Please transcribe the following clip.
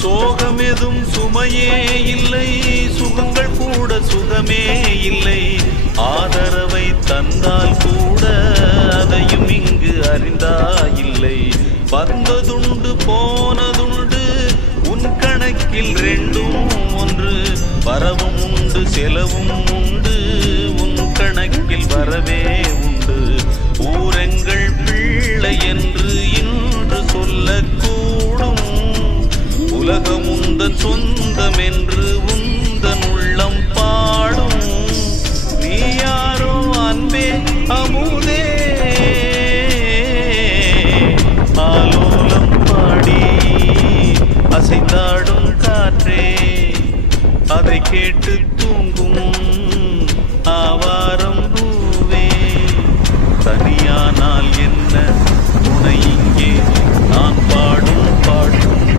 சோகமெதும் சுமையே இல்லை, சுகங்கள் கூட சுகமே இல்லை. ஆதரவை தந்தால் கூட அதையும் இங்கு அறிந்தாயில்லை. வந்ததுண்டு போனதுண்டு உன் கணக்கில் ரெண்டும் ஒன்று. வரவும் உண்டு செலவும் உண்டு, உன் கணக்கில் வரவே உண்டு. ஊரெங்கள் பிள்ளை என்று இன்று சொல்லக்கூடும். உலகம் உந்தன் சொந்தம் என்று உந்தன் உள்ளம் பாடும். நீ யாரோ அன்பே அமுதே, ஆலோலம் பாடி அசைந்தாடும் காற்றே, அதை கேட்டு